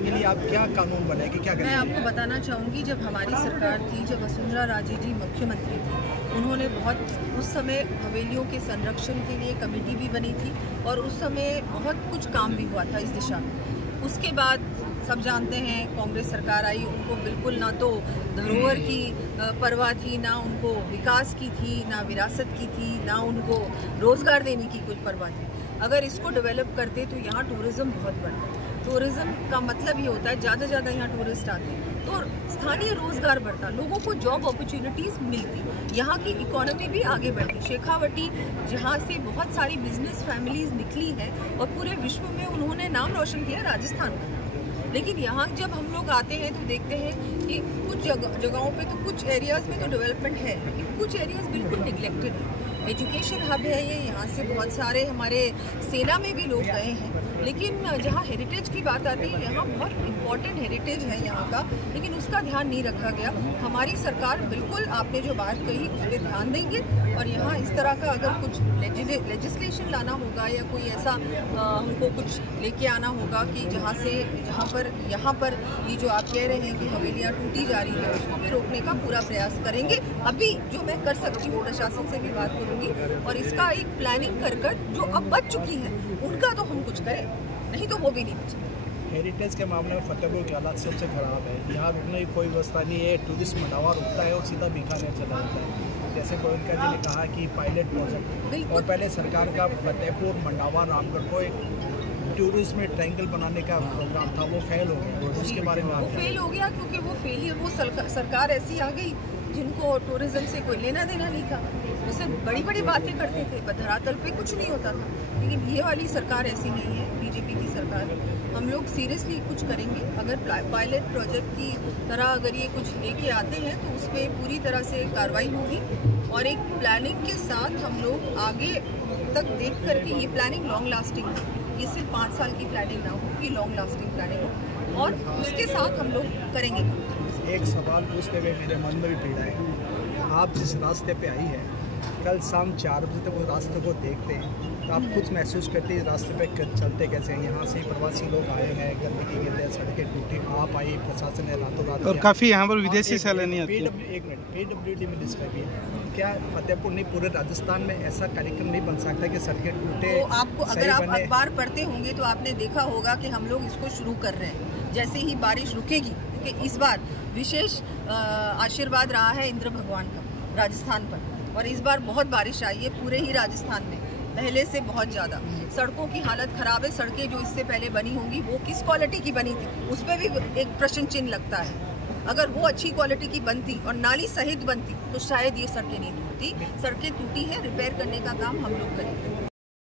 के लिए आप क्या कानून बनाएंगे, क्या करेंगे? मैं आपको बताना चाहूँगी, जब हमारी सरकार थी, जब वसुंधरा राजे जी मुख्यमंत्री थी, उन्होंने बहुत उस समय हवेलियों के संरक्षण के लिए कमेटी भी बनी थी और उस समय बहुत कुछ काम भी हुआ था इस दिशा में। उसके बाद सब जानते हैं कांग्रेस सरकार आई, उनको बिल्कुल ना तो धरोहर की परवाह थी, ना उनको विकास की थी, ना विरासत की थी, ना उनको रोजगार देने की कुछ परवाह थी। अगर इसको डेवलप करते तो यहाँ टूरिज्म बहुत बढ़ता। टूरिज्म का मतलब ये होता है ज़्यादा से ज़्यादा यहाँ टूरिस्ट आते तो स्थानीय रोजगार बढ़ता, लोगों को जॉब अपॉर्चुनिटीज़ मिलती, यहाँ की इकोनॉमी भी आगे बढ़ती। शेखावटी जहाँ से बहुत सारी बिजनेस फैमिलीज निकली हैं और पूरे विश्व में उन्होंने नाम रोशन किया राजस्थान का। लेकिन यहाँ जब हम लोग आते हैं तो देखते हैं कि कुछ जगहों पे तो कुछ एरियाज़ में तो डेवलपमेंट है, लेकिन कुछ एरियाज़ बिल्कुल निगलेक्टेड है। एजुकेशन हब है ये, यहाँ से बहुत सारे हमारे सेना में भी लोग गए हैं, लेकिन जहाँ हेरिटेज की बात आती है, यहाँ बहुत इम्पॉर्टेंट हेरिटेज है यहाँ का, लेकिन उसका ध्यान नहीं रखा गया। हमारी सरकार बिल्कुल, आपने जो बात कही उस पर ध्यान देंगे और यहाँ इस तरह का अगर कुछ लेजिस्लेशन लाना होगा या कोई ऐसा हमको कुछ लेके आना होगा कि यहाँ पर ये जो आप कह रहे हैं कि हवेलियाँ टूटी जा रही है, उसको भी रोकने का पूरा प्रयास करेंगे। अभी जो मैं कर सकती हूँ, प्रशासन से भी बात करूँगी और इसका एक प्लानिंग कर जो अब बच चुकी है उनका तो हम कुछ करें, नहीं तो वो भी नहीं बचे। हेरिटेज के मामले में फतेहपुर के हालात सबसे खराब है। यहाँ रुकने की कोई व्यवस्था नहीं है, टूरिस्ट मंडावा रुकता है और सीधा बीकानेर चला जाता है। जैसे गोविंदा जी ने कहा कि पायलट प्रोजेक्ट, और पहले सरकार का फतेहपुर, मंडावा, रामगढ़ को एक टूरिस्ट में ट्रायंगल बनाने का प्रोग्राम था, वो फेल हो गया। उसके बारे में वो फेल हो गया क्योंकि वो सरकार ऐसी आ गई जिनको टूरिज्म से कोई लेना देना नहीं था। वो सिर्फ बड़ी बड़ी बातें करते थे, धरातल पे कुछ नहीं होता था। लेकिन ये वाली सरकार ऐसी नहीं है, बीजेपी की सरकार। हम लोग सीरियसली कुछ करेंगे। अगर पायलट प्रोजेक्ट की तरह अगर ये कुछ लेके आते हैं तो उस पर पूरी तरह से कार्रवाई होगी और एक प्लानिंग के साथ हम लोग आगे तक देख करके, ये प्लानिंग लॉन्ग लास्टिंग है, ये सिर्फ 5 साल की प्लानिंग ना हो, कि लॉन्ग लास्टिंग प्लानिंग हो और उसके साथ हम लोग करेंगे। एक सवाल पूछते हुए मेरे मन में भी पीड़ा है, आप जिस रास्ते पे आई है, कल शाम 4 बजे तक उस रास्ते को देखते हैं तो आप खुद महसूस करते हैं रास्ते पे चलते कैसे हैं? यहाँ से प्रवासी लोग आए हैं, गंदगी गिरते हैं, सड़कें टूटी, आप आई, प्रशासन ने रातों रात, और काफ़ी यहाँ पर विदेशी सैलानी आती है। एक मिनट, PWD में डिस्क्राइब है, क्या फतेहपुर नहीं पूरे राजस्थान में ऐसा कार्यक्रम नहीं बन सकता कि सड़कें टूटे? तो आपको, अगर आप अखबार पढ़ते होंगे तो आपने देखा होगा कि हम लोग इसको शुरू कर रहे हैं जैसे ही बारिश रुकेगी, क्योंकि इस बार विशेष आशीर्वाद रहा है इंद्र भगवान का राजस्थान पर, और इस बार बहुत बारिश आई है पूरे ही राजस्थान में, पहले से बहुत ज़्यादा। सड़कों की हालत ख़राब है। सड़कें जो इससे पहले बनी होंगी वो किस क्वालिटी की बनी थी, उस पर भी एक प्रश्न चिन्ह लगता है। अगर वो अच्छी क्वालिटी की बनती और नाली सहित बनती तो शायद ये सड़कें नहीं टूटती। सड़कें टूटी है, रिपेयर करने का काम हम लोग करेंगे।